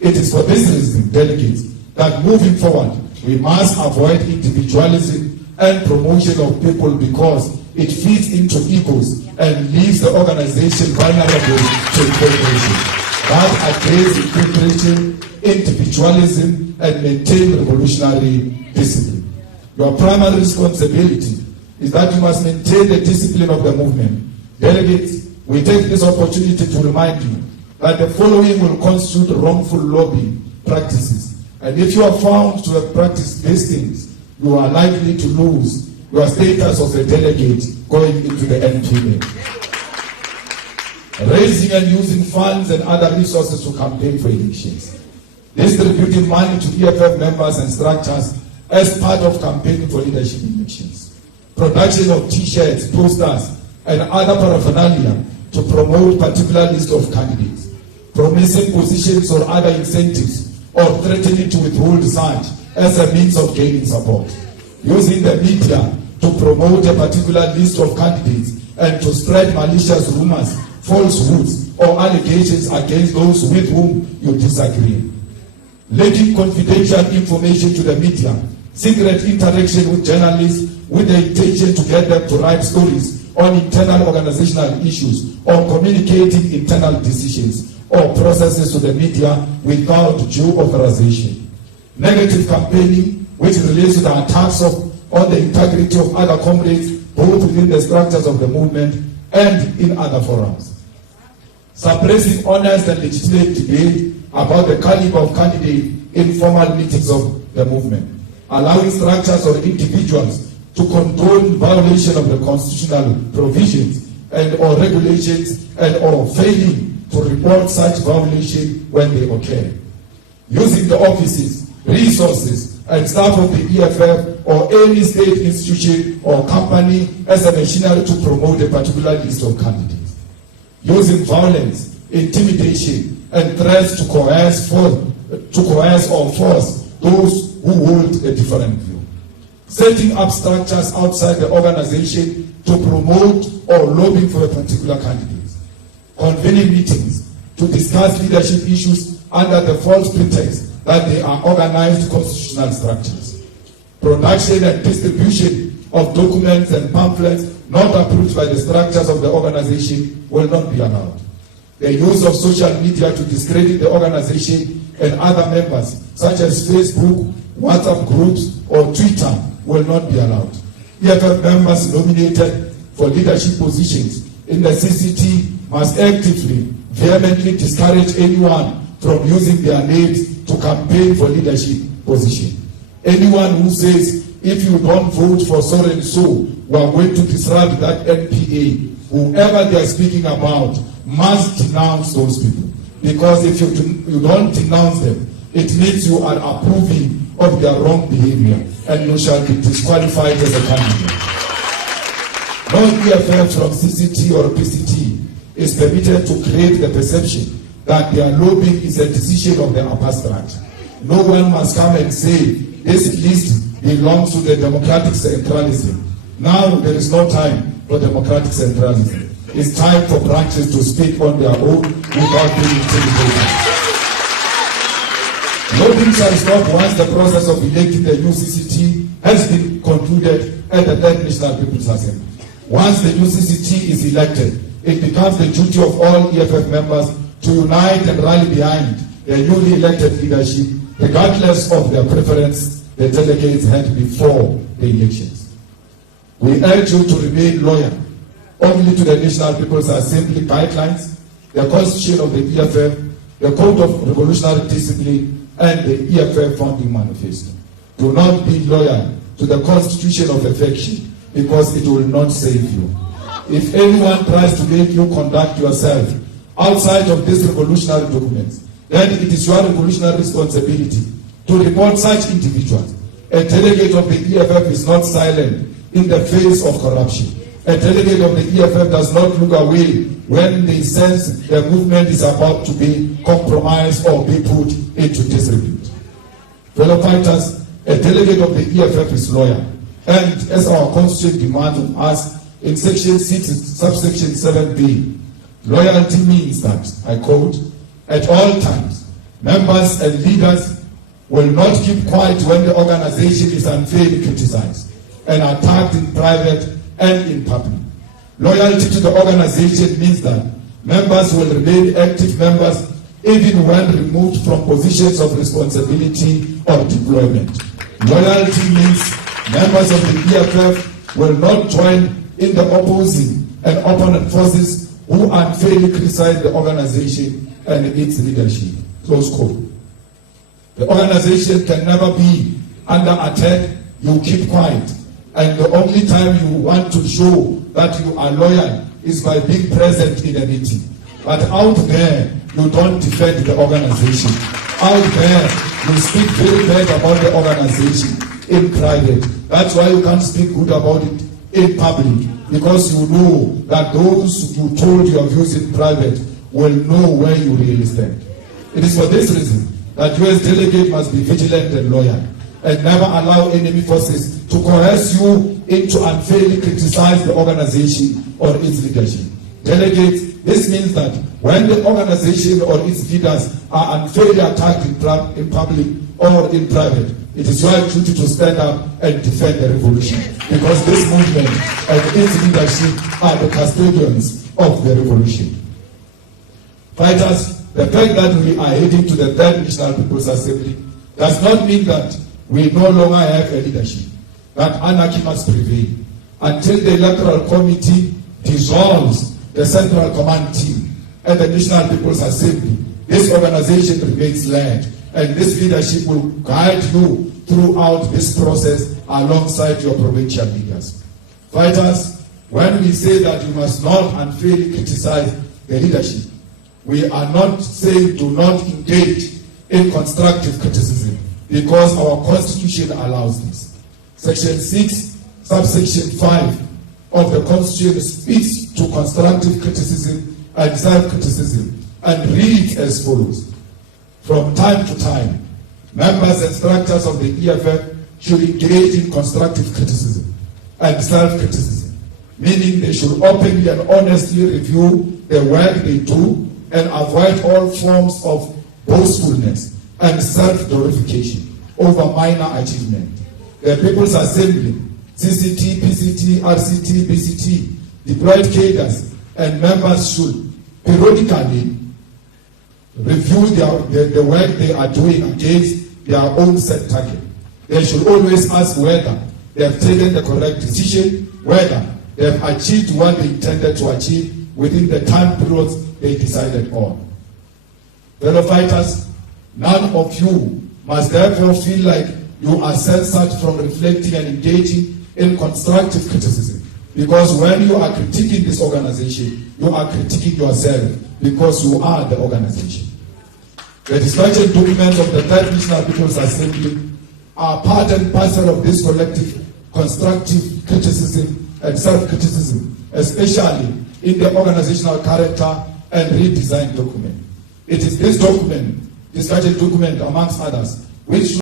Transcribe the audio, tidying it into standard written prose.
It is for this reason, delegates, that moving forward, we must avoid individualism and promotion of people because it feeds into egos and leaves the organization vulnerable to infiltration. But against infiltration, individualism, and maintain revolutionary discipline. Your primary responsibility is that you must maintain the discipline of the movement. Delegates, we take this opportunity to remind you that the following will constitute wrongful lobbying practices. And if you are found to have practiced these things, you are likely to lose your status of a delegate going into the NPA. Raising and using funds and other resources to campaign for elections. Distributing money to EFF members and structures as part of campaigning for leadership elections. Production of t-shirts, posters, and other paraphernalia to promote particular list of candidates. Promising positions or other incentives or threatening to withhold such as a means of gaining support. Using the media to promote a particular list of candidates and to spread malicious rumors, falsehoods, or allegations against those with whom you disagree. Leaking confidential information to the media, secret interaction with journalists with the intention to get them to write stories on internal organizational issues or communicating internal decisions or processes to the media without due authorization. Negative campaigning, which relates to the attacks on the integrity of other comrades, both within the structures of the movement and in other forums. Suppressing honest and legitimate debate about the caliber of candidate in formal meetings of the movement. Allowing structures or individuals to condone violation of the constitutional provisions and or regulations and or failing to report such violation when they occur. Using the offices, resources, and staff of the EFF or any state institution or company as a machinery to promote a particular list of candidates. Using violence, intimidation, and threats to coerce or force those who hold a different view. Setting up structures outside the organization to promote or lobby for a particular candidate. Convening meetings to discuss leadership issues under the false pretext that they are organized constitutional structures. Production and distribution of documents and pamphlets not approved by the structures of the organization will not be allowed. The use of social media to discredit the organization and other members, such as Facebook, WhatsApp groups, or Twitter, will not be allowed. EFF members nominated for leadership positions in the CCT must actively, vehemently discourage anyone from using their names to campaign for leadership position. Anyone who says, if you don't vote for so and so, we are going to disrupt that NPA, whoever they are speaking about must denounce those people. Because if you don't denounce them, it means you are approving of their wrong behavior and you shall be disqualified as a candidate. No EFF from CCT or PCT is permitted to create the perception that their lobbying is a decision of the upper structure. No one must come and say this list belongs to the democratic centralism. Now there is no time for democratic centralism. It's time for branches to speak on their own without being intimidated. Lobbying shall stop once the process of electing the new CCT has been concluded at the 3rd National People's Assembly. Once the new CCT is elected, it becomes the duty of all EFF members to unite and rally behind the newly elected leadership, regardless of their preference the delegates had before the elections. We urge you to remain loyal only to the National People's Assembly guidelines, the Constitution of the EFF, the Code of Revolutionary Discipline, and the EFF Founding Manifesto. Do not be loyal to the Constitution of a faction because it will not save you. If anyone tries to make you conduct yourself outside of these revolutionary documents, then it is your revolutionary responsibility to report such individuals. A delegate of the EFF is not silent in the face of corruption. A delegate of the EFF does not look away when they sense the movement is about to be compromised or be put into disrepute. Fellow fighters, a delegate of the EFF is loyal, and as our constitution demands of us in section 6, subsection 7b, loyalty means that, I quote, at all times, Members and leaders will not keep quiet when the organization is unfairly criticized and attacked in private and in public. Loyalty to the organization means that members will remain active members even when removed from positions of responsibility or deployment. Loyalty means members of the EFF will not join in the opposing and opponent forces who unfairly criticize the organization and its leadership. Close quote. The organization can never be under attack. You keep quiet. And the only time you want to show that you are loyal is by being present in a meeting. But out there, you don't defend the organization. Out there, you speak very bad about the organization in private. That's why you can't speak good about it in public, because you know that those you told your views in private will know where you really stand. It is for this reason that you as delegate must be vigilant and loyal, and never allow enemy forces to coerce you into unfairly criticize the organization or its leadership. Delegates, this means that when the organization or its leaders are unfairly attacked in public or in private, it is your duty to stand up and defend the revolution, because this movement and its leadership are the custodians of the revolution. Fighters, the fact that we are heading to the Third National People's Assembly does not mean that we no longer have a leadership, that anarchy must prevail until the Electoral Committee dissolves the Central Command Team and the National People's Assembly. This organization remains led, and this leadership will guide you throughout this process alongside your provincial leaders. Fighters, when we say that you must not unfairly criticize the leadership, we are not saying do not engage in constructive criticism, because our Constitution allows this. Section 6, subsection 5 of the Constitution speaks to constructive criticism and self-criticism and reads as follows. From time to time, members and structures of the EFF should engage in constructive criticism and self-criticism, meaning they should openly and honestly review the work they do and avoid all forms of boastfulness and self-glorification over minor achievement. The People's Assembly, CCT, PCT, RCT, BCT, deployed cadres and members should periodically review the work they are doing against their own set target. They should always ask whether they have taken the correct decision, whether they have achieved what they intended to achieve within the time periods they decided on. Fellow fighters, none of you must therefore feel like you are censored from reflecting and engaging in constructive criticism, because when you are critiquing this organization, you are critiquing yourself, because you are the organization. The dispatching documents of the Third National People's Assembly are part and parcel of this collective constructive criticism and self-criticism, especially in the organizational character and redesign document. It is this document, dispatching document amongst others, which